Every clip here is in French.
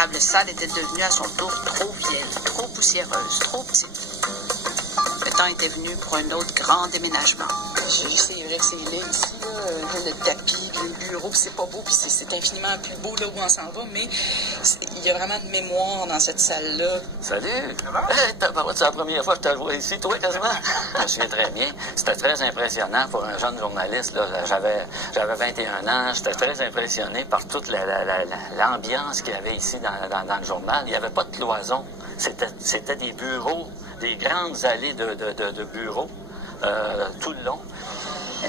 l'admirable salle était devenue à son tour trop vieille, trop poussiéreuse, trop petite. Le temps était venu pour un autre grand déménagement. C'est vrai que c'est laid ici, là, le tapis, puis le bureau, puis c'est pas beau, puis c'est infiniment plus beau là où on s'en va, mais il y a vraiment de mémoire dans cette salle-là. Salut! C'est la première fois que je te vois ici, toi, quasiment? Je me souviens très bien. C'était très impressionnant pour un jeune journaliste. J'avais 21 ans. J'étais très impressionné par toute l'ambiance qu'il y avait ici dans le journal. Il n'y avait pas de cloison. C'était des bureaux, des grandes allées de bureaux tout le long.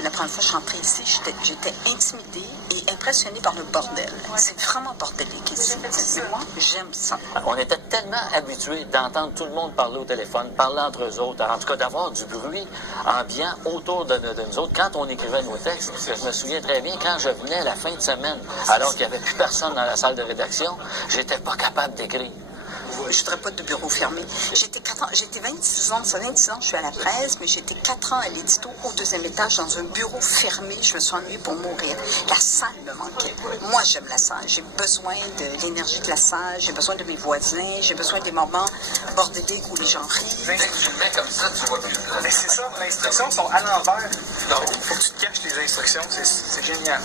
La première fois que je suis entrée ici, j'étais intimidée et impressionnée par le bordel. C'est vraiment bordélique ici. Moi, j'aime ça. On était tellement habitués d'entendre tout le monde parler au téléphone, parler entre eux autres, en tout cas d'avoir du bruit ambiant autour de nous autres quand on écrivait nos textes. Parce que je me souviens très bien, quand je venais la fin de semaine, alors qu'il n'y avait plus personne dans la salle de rédaction, j'étais pas capable d'écrire. Je ne voudrais pas de bureau fermé. J'étais 26 ans, ça fait 26 ans, je suis à la presse, mais j'étais 4 ans à l'édito au 2e étage dans un bureau fermé. Je me suis ennuyée pour mourir. La salle me manquait. Moi, j'aime la salle. J'ai besoin de l'énergie de la salle, j'ai besoin de mes voisins, j'ai besoin des moments bordéliques où les gens rient. Comme ça, tu vois plus. Mais c'est ça, les instructions sont à l'envers. Donc, il faut que tu te caches les instructions. C'est génial.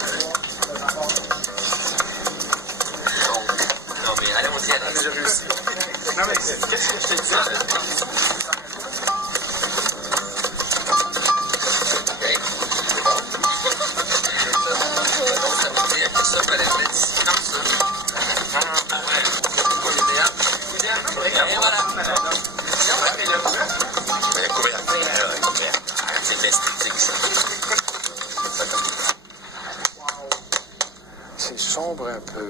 Non, mais allons-y, allez. J'ai réussi. Non, mais qu'est-ce que je te dis? C'est sombre un peu.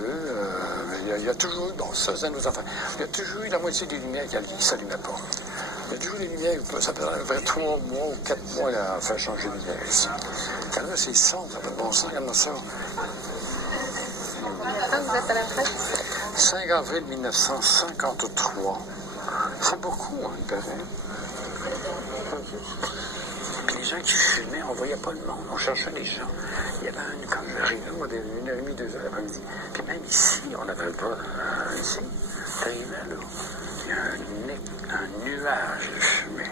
Il y a toujours, bon, ça faisait nos enfants, il y a toujours eu la moitié des lumières qui ne s'allumaient pas. Il y a toujours des lumières, ça fait 3 mois ou 4 mois à faire changer de lumière ici. Quand là, c'est sombre, ça fait de bon sens, regarde ça. Quand vous êtes à la retraite? 5 avril 1953. C'est beaucoup, hein, il paraît. Puis les gens qui fumaient, on ne voyait pas le monde, on cherchait les gens. Il y avait quand j'arrivais, moi, 1h30, 2h l'après-midi. Puis même ici, on n'avait pas. Ici, t'arrivais là, il y a un nuage de fumée.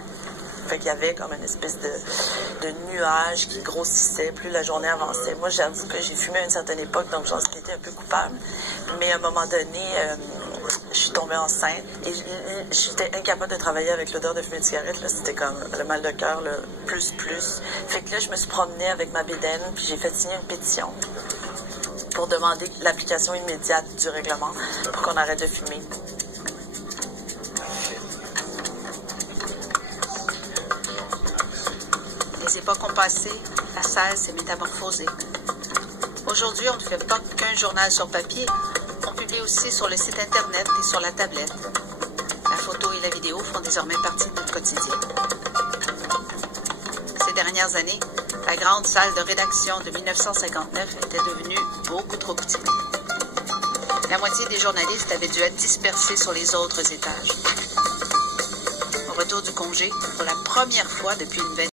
Fait qu'il y avait comme une espèce de nuage qui grossissait plus la journée avançait. Moi, j'avoue que j'ai fumé à une certaine époque, donc j'en étais un peu coupable. Mais à un moment donné, je suis tombée enceinte et j'étais incapable de travailler avec l'odeur de fumée de cigarette. C'était comme le mal de cœur, plus. Fait que là, je me suis promenée avec ma bédaine, puis j'ai fait signer une pétition pour demander l'application immédiate du règlement pour qu'on arrête de fumer. Les époques ont passé, la salle s'est métamorphosée. Aujourd'hui, on ne fait pas qu'un journal sur papier. On publie aussi sur le site Internet et sur la tablette. La photo et la vidéo font désormais partie de notre quotidien. Ces dernières années, la grande salle de rédaction de 1959 était devenue beaucoup trop petite. La moitié des journalistes avaient dû être dispersés sur les autres étages. Au retour du congé, pour la première fois depuis une vingtaine